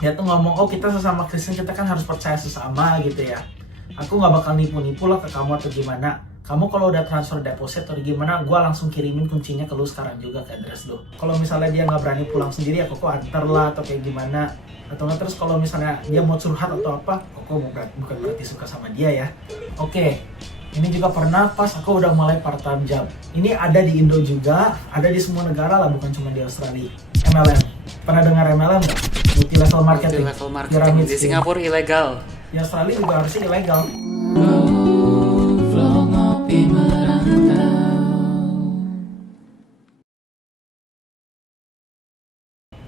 Dia tuh ngomong, oh kita sesama Kristen kita kan harus percaya sesama gitu ya. Aku nggak bakal nipu-nipu lah ke kamu atau gimana. Kamu kalau udah transfer deposit atau gimana, gue langsung kirimin kuncinya ke lu sekarang juga ke address lu. Kalau misalnya dia nggak berani pulang sendiri, aku kok antar lah atau kayak gimana. Atau nggak, terus kalau misalnya dia mau curhat atau apa, kok bukan berarti suka sama dia ya. Oke, ini juga pernah pas aku udah mulai part time job. Ini ada di Indo juga, ada di semua negara lah, bukan cuma di Australia. MLM, pernah dengar MLM nggak? Multi level marketing. Multi level marketing di Singapura ilegal. Di Australia juga harusnya ilegal.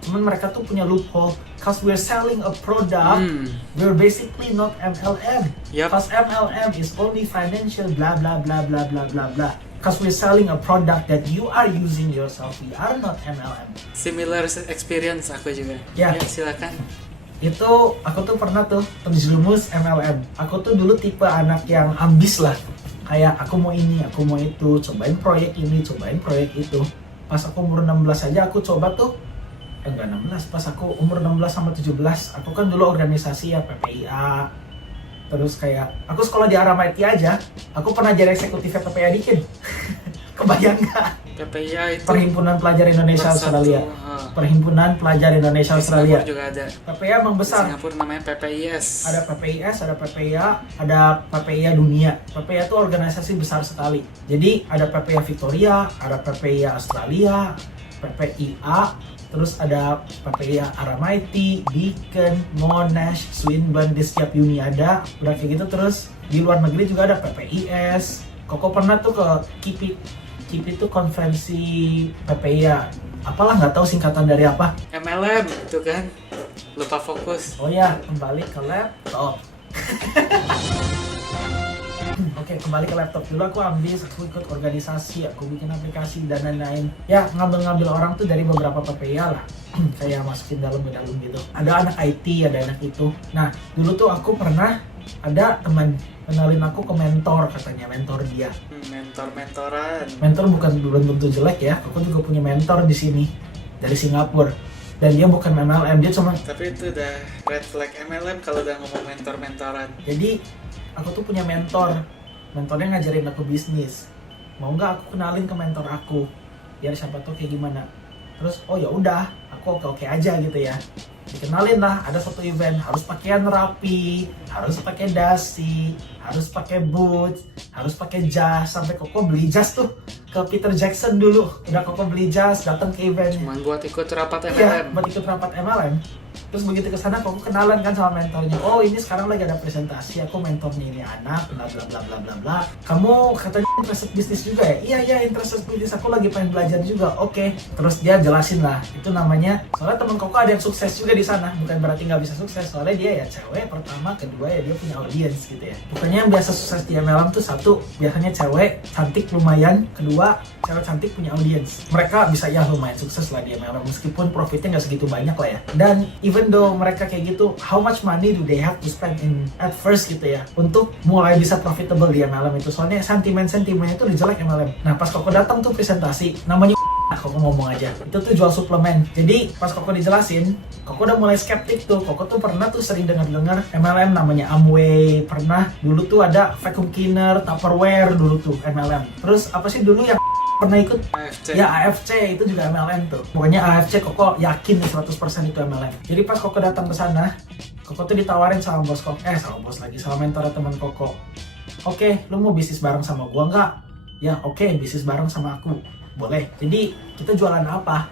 Cuman mereka tuh punya loophole, cause we're selling a product, we're basically not MLM. Yep. Cause MLM is only financial blah blah blah blah blah blah blah. Cause we're selling a product that you are using yourself, we are not MLM. Similar experience aku juga. Ya. Ya silakan. Itu aku tuh pernah tuh terjerumus MLM. Aku tuh dulu tipe anak yang ambis lah. Kayak aku mau ini, aku mau itu, cobain proyek ini, cobain proyek itu. Pas aku umur 16 aja aku coba tuh, enggak 16, pas aku umur 16 sama 17, aku kan dulu organisasi ya PPIA. Terus kayak, aku sekolah di Aram IT aja, aku pernah jadi eksekutifnya PPIA dikit. Kebayang nggak? PPIA itu Perhimpunan Pelajar Indonesia Australia. Perhimpunan Pelajar Indonesia Australia. Singapura juga ada. PPIA emang Di besar. Singapura namanya PPIS. Ada PPIS, ada PPIA, ada PPIA dunia. PPIA itu organisasi besar sekali. Jadi ada PPIA Victoria, ada PPIA Australia, PPIA, terus ada PPIA Aramaiti, Beacon, Monash, Swinburne, di setiap uni ada. Udah kayak gitu, terus di luar negeri juga ada PPIS. Koko pernah tuh ke KIPI itu konferensi PPIA. Apalah, nggak tahu singkatan dari apa. MLM itu kan. Lupa fokus. Oh ya, kembali ke laptop. Oke, kembali ke laptop dulu. Aku ikut organisasi, aku bikin aplikasi dan lain-lain. Ya, ngambil orang tuh dari beberapa PPIA lah. Kayak masukin dalam gitu. Ada anak IT, ada anak itu. Nah, dulu tuh aku pernah ada teman kenalin aku ke mentor, katanya mentor dia. Mentor-mentoran. Mentor bukan belum tentu jelek ya. Aku juga punya mentor di sini dari Singapura. Dan dia bukan MLM, dia cuma. Tapi itu udah red flag MLM kalau udah ngomong mentor-mentoran. Jadi aku tuh punya mentor. Mentornya ngajarin aku bisnis. Mau nggak aku kenalin ke mentor aku? Biar siapa tuh kayak gimana. Terus oh ya udah, aku oke aja gitu ya. Dikenalin lah, ada satu event harus pakaian rapi, harus pakai dasi, harus pakai boots, harus pakai jas. Sampai Koko beli jas tuh ke Peter Jackson dulu. Udah Koko beli jas, datang ke event. Cuman buat ikut rapat MLM. Iya, buat ikut rapat MLM. Terus begitu kesana Koko kenalan kan sama mentornya. Oh ini sekarang lagi ada presentasi, aku mentornya ini anak, bla bla bla bla bla bla. Kamu katanya interested bisnis juga ya? Iya interested bisnis, aku lagi pengen belajar juga. Oke. Terus dia jelasin lah, itu namanya, soalnya temen Koko ada yang sukses juga di sana, bukan berarti nggak bisa sukses. Soalnya dia ya cewek pertama, kedua ya dia punya audience gitu ya. Pokoknya yang biasa sukses di MLM tuh satu, biasanya cewek cantik lumayan, kedua cewek cantik punya audience. Mereka bisa ya lumayan sukses lah di MLM meskipun profitnya nggak segitu banyak lah ya. Dan even though mereka kayak gitu, how much money do they have to spend in at first gitu ya untuk mulai bisa profitable di MLM itu. Soalnya sentimennya itu udah jelek MLM. Nah pas Koko datang tuh presentasi, namanya Koko ngomong aja, itu tuh jual suplemen. Jadi pas Koko dijelasin, Koko udah mulai skeptik tuh. Koko tuh pernah tuh sering dengar MLM namanya Amway, pernah dulu tuh ada vacuum cleaner, Tupperware dulu tuh MLM. Terus apa sih dulu yang pernah ikut? AFC. Ya AFC itu juga MLM tuh. Pokoknya AFC Koko yakin nih 100% itu MLM. Jadi pas Koko datang ke sana, Koko tuh ditawarin sama bos Koko, sama bos lagi, sama mentor teman Koko. Oke, lu mau bisnis bareng sama gua nggak? Ya oke, bisnis bareng sama aku. Boleh. Jadi kita jualan apa?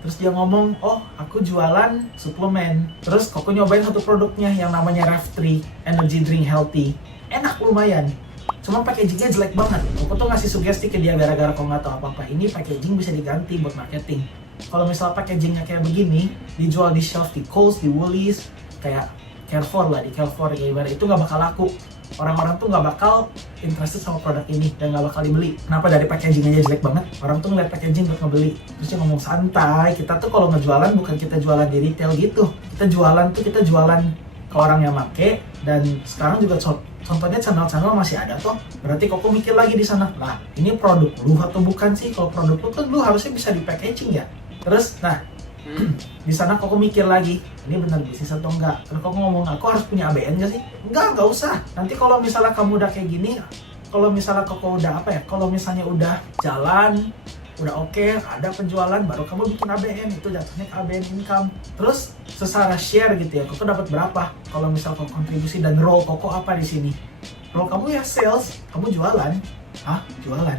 Terus dia ngomong, oh aku jualan suplemen. Terus Koko nyobain satu produknya yang namanya Rev3 Energy Drink Healthy. Enak lumayan. Cuma packagingnya jelek banget. Koko tuh ngasih sugesti ke dia gara-gara kok nggak tahu apa-apa. Ini packaging bisa diganti buat marketing. Kalau misalnya packagingnya kayak begini, dijual di shelf di Coles, di Woolies, kayak Carrefour lah, di Carrefour kayak gimana, itu nggak bakal laku. Orang-orang tuh nggak bakal interested sama produk ini dan nggak bakal dibeli. Kenapa? Dari packaging aja jelek banget. Orang tuh ngeliat packaging buat ngebeli. Terus dia ngomong santai. Kita tuh kalau ngejualan bukan kita jualan di retail gitu. Kita jualan ke orang yang make. Dan sekarang juga contohnya channel-channel masih ada tuh. Berarti Koko mikir lagi di sana. Lah, ini produk lu atau bukan sih? Kalau produk lu kan lu harusnya bisa di packaging ya. Terus, nah Di sana koko mikir lagi, ini benar bisnis atau enggak. Terus koko ngomong, aku harus punya ABN gak sih? Enggak usah. Nanti kalau misalnya kamu udah kayak gini, kalau misalnya koko udah kalau misalnya udah jalan, udah oke, ada penjualan, baru kamu bikin ABN, itu jatuhnya ke ABN income. Terus secara share gitu ya, koko dapat berapa? Kalau misal koko kontribusi dan role koko apa di sini? Role kamu ya sales, kamu jualan. Hah? Jualan?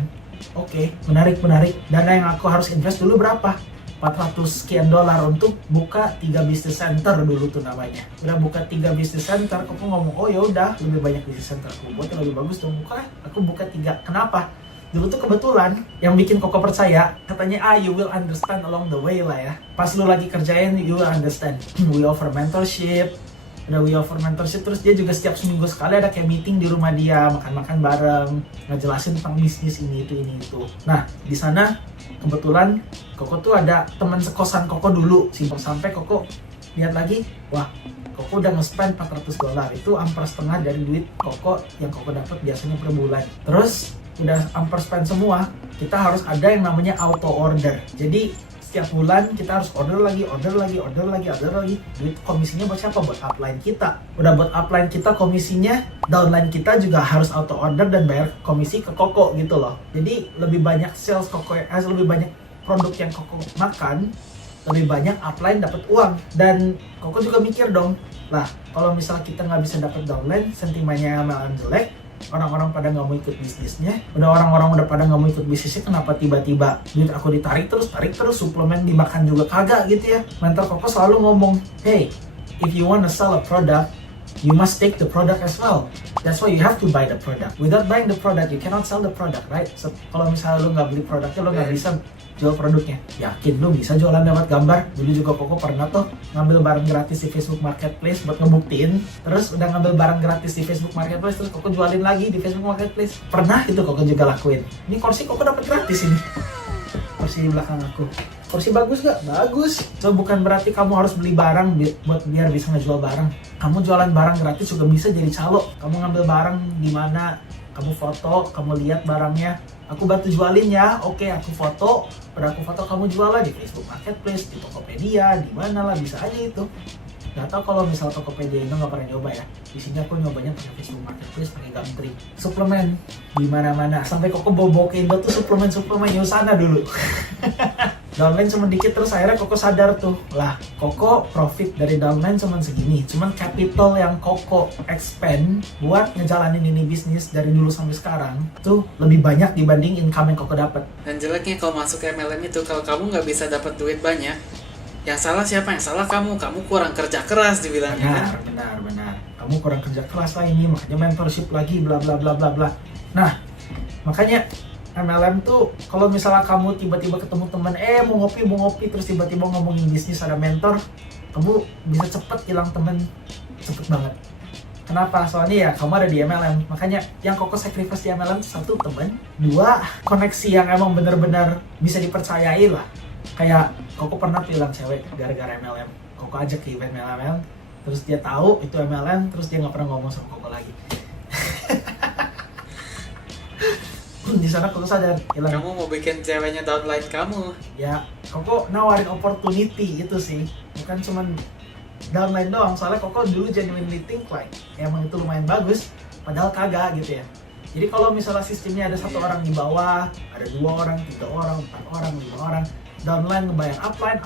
Oke, menarik. Dana yang aku harus invest dulu berapa? 400 sekian dolar untuk buka 3 business center dulu tuh namanya. Udah buka 3 business center, aku ngomong, oh ya udah, lebih banyak business center aku buat, lebih bagus dong. Aku buka 3. Kenapa? Dulu tuh kebetulan yang bikin koko percaya, katanya you will understand along the way lah ya. Pas lu lagi kerjain, you will understand. We offer mentorship. Terus dia juga setiap seminggu sekali ada kayak meeting di rumah dia, makan-makan bareng, ngejelasin tentang bisnis ini itu. Nah, di sana kebetulan koko tuh ada teman sekosan koko dulu, sampai koko lihat lagi, wah, koko udah nge-spend 400 dolar, itu hampir setengah dari duit koko yang koko dapat biasanya per bulan. Terus udah hampir spend semua, kita harus ada yang namanya auto order. Jadi setiap bulan kita harus order lagi. Duit komisinya buat siapa? Buat upline kita. Udah buat upline kita komisinya, downline kita juga harus auto order dan bayar komisi ke koko gitu loh. Jadi lebih banyak sales koko, lebih banyak produk yang koko makan, lebih banyak upline dapat uang. Dan koko juga mikir dong, lah kalau misal kita nggak bisa dapat downline, sentimennya MLM jelek, orang-orang pada nggak mau ikut bisnisnya, orang-orang udah pada nggak mau ikut bisnisnya, kenapa tiba-tiba duit aku tarik terus, suplemen dimakan juga kagak gitu ya. Mentor koko selalu ngomong, hey, if you wanna sell a product, you must take the product as well. That's why you have to buy the product. Without buying the product, you cannot sell the product, right? So, kalau misalnya lu nggak beli produknya, lu nggak bisa jual produknya. Yakin lu bisa jualan lewat gambar? Dulu juga koko pernah tuh ngambil barang gratis di Facebook Marketplace buat ngebuktiin. Terus udah ngambil barang gratis di Facebook Marketplace, terus koko jualin lagi di Facebook Marketplace. Pernah itu koko juga lakuin. Ini kursi koko dapat gratis ini. Kursi di belakang aku. Kursi bagus gak? Bagus. So bukan berarti kamu harus beli barang biar bisa ngejual barang. Kamu jualan barang gratis juga bisa jadi calo. Kamu ngambil barang di mana, kamu foto, kamu lihat barangnya, aku bantu jualin ya, oke aku foto, pada aku foto kamu jualan di Facebook Marketplace, di Tokopedia, di mana lah, bisa aja itu. Gak tau kalau misal Tokopedia itu nggak pernah nyoba ya. Di sini aku nyobanya pakai Facebook Marketplace, pakai Gumtree. Suplemen di mana-mana, sampai koko bobo ke Indo tuh suplemen Yusana dulu. Downline cuma dikit, terus akhirnya koko sadar tuh, lah koko profit dari downline cuma segini, cuman capital yang koko expand buat ngejalanin ini bisnis dari dulu sampai sekarang tuh lebih banyak dibanding income yang koko dapat. Dan jeleknya kalau masuk ke MLM itu, kalau kamu nggak bisa dapat duit banyak, yang salah siapa? Yang salah kamu kurang kerja keras dibilangnya. Benar. Kamu kurang kerja keras lah ini, makanya mentorship lagi, bla bla bla bla bla. Nah, makanya MLM tuh kalau misalnya kamu tiba-tiba ketemu teman, mau ngopi, terus tiba-tiba ngomongin bisnis, ada mentor, kamu bisa cepet hilang temen, cepet banget. Kenapa? Soalnya ya kamu ada di MLM. Makanya yang koko sacrifice di MLM, 1, temen, 2, koneksi yang emang benar-benar bisa dipercayai lah. Kayak koko pernah bilang cewek gara-gara MLM, koko ajak ke event MLM, terus dia tahu itu MLM, terus dia nggak pernah ngomong sama koko lagi. Di sana koko sadar hilang. Kamu mau bikin ceweknya downline kamu. Ya, koko nawarin opportunity itu sih, bukan cuman downline doang. Soalnya koko dulu genuinely think like emang itu lumayan bagus, padahal kagak gitu ya. Jadi kalau misalnya sistemnya ada 1 orang di bawah, ada 2 orang, 3 orang, 4 orang, 5 orang, downline ngebayar upline,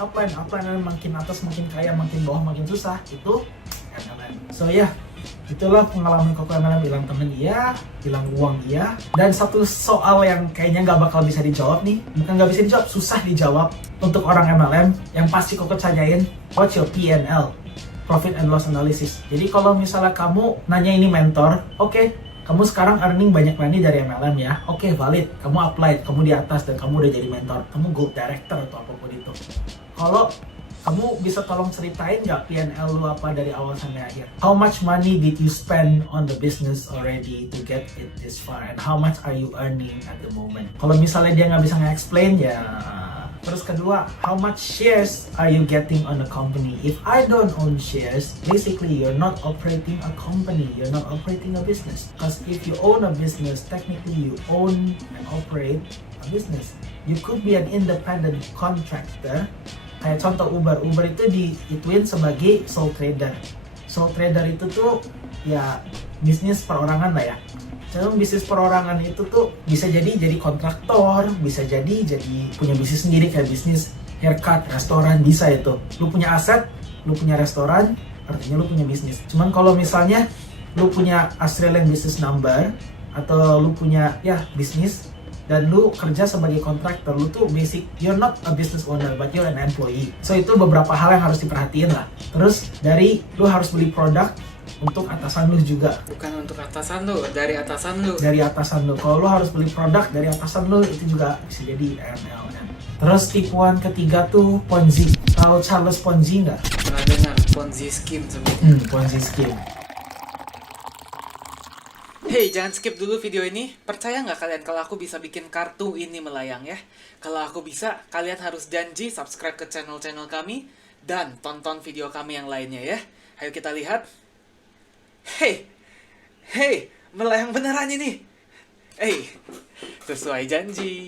dan makin atas makin kaya, makin bawah makin susah, itu MLM. So ya, itulah pengalaman koko MLM, bilang temen iya, bilang uang iya. Dan satu soal yang kayaknya nggak bakal bisa dijawab nih, bukan nggak bisa dijawab, susah dijawab untuk orang MLM, yang pasti koko tanyain, what's your P&L? Profit and Loss Analysis. Jadi kalau misalnya kamu nanya ini mentor, oke, kamu sekarang earning banyak money dari MLM ya, oke, valid, kamu apply, kamu di atas dan kamu udah jadi mentor, kamu gold director atau apapun itu. Kalau kamu bisa tolong ceritain nggak P&L lu apa dari awal sampai akhir? How much money did you spend on the business already to get it this far? And how much are you earning at the moment? Kalau misalnya dia nggak bisa nge-explain ya. Terus kedua, how much shares are you getting on the company? If I don't own shares, basically you're not operating a company, you're not operating a business. Because if you own a business, technically you own and operate a business. You could be an independent contractor, Kayak contoh Uber itu diituin sebagai sole trader. Sole trader itu tuh ya bisnis perorangan lah ya. Jadi bisnis perorangan itu tuh bisa jadi kontraktor, bisa jadi punya bisnis sendiri kayak bisnis haircut, restoran, bisa itu. Lu punya aset, lu punya restoran, artinya lu punya bisnis. Cuman kalau misalnya lu punya Australian business number atau lu punya ya bisnis dan lu kerja sebagai kontraktor, lu tuh you're not a business owner but you're an employee. So itu beberapa hal yang harus diperhatiin lah. Terus dari lu harus beli produk untuk atasan lu juga. Bukan untuk atasan lu, dari atasan lu. Dari atasan lu. Kalau lu harus beli produk dari atasan lu, itu juga bisa jadi MLM. Terus tipuan ketiga tuh Ponzi. Tahu Charles Ponzi nggak? Pernah dengar Ponzi scheme sebutnya. Ponzi scheme. Hey, jangan skip dulu video ini. Percaya nggak kalian kalau aku bisa bikin kartu ini melayang ya? Kalau aku bisa, kalian harus janji subscribe ke channel-channel kami dan tonton video kami yang lainnya ya. Ayo kita lihat. Hey, melayang beneran ini. Sesuai janji.